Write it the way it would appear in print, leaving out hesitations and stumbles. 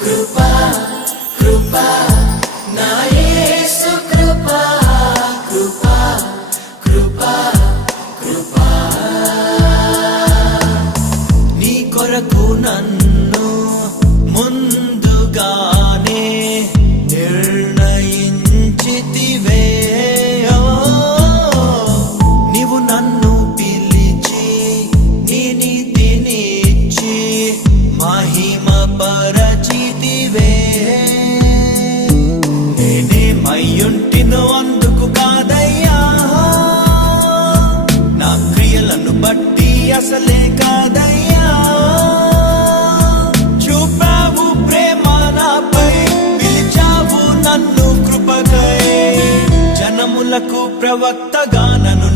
కృపా కృపా నా యేసు కృపా కృపా కృపా కృపా నీ కొరకు నన్ను ముందుగానే నిర్ణయించితివే నీవు నన్ను పిలిచి నీ నీతినిచ్చి మహిమ పరచితివే నేనేమయ్యుంటినో అందుకు కాదయ్యా నా క్రియలను బట్టి అసలే కాదయ్యా చూపావు ప్రేమ నాపై పిలిచావు నన్ను కృపకై జనములకు ప్రవక్తగా నన్ను